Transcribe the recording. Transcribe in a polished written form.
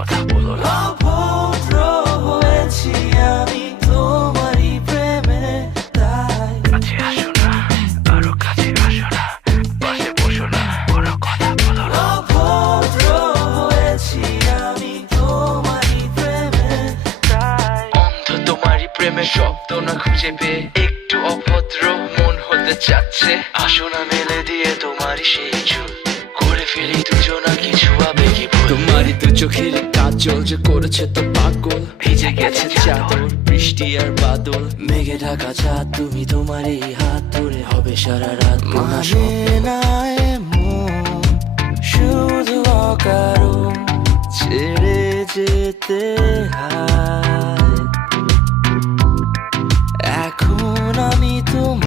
কথা বলো না। অভদ্র হয়েছি আমি তোমারই প্রেমে, তাই কাছে আসো না, আরো কাছে আসো না, পাশে বসো না, কোনো কথা বলো না। অভদ্র হয়েছি আমি তোমারই প্রেমে, তাই অন্ধ তোমারই প্রেমে শব্দ না খুঁজে পেয়ে একটু অভদ্র মন হতে চাচ্ছে। আসো না মেলে দিয়ে তোমারই সেই চুল, করে ফেলি দুজনা কিছু আবেগী ভুল। তোমারই দু চোখের কাজল যে করেছে তো পাগল, ভিজে গেছে চাদর বৃষ্টি আর বাদল, মেঘে ঢাকা চাঁদ তুমি তোমারই হাত ধরে হবে সারা রাত। মানে না এমন শুধু অকারণ ছেড়ে যেতে হয়।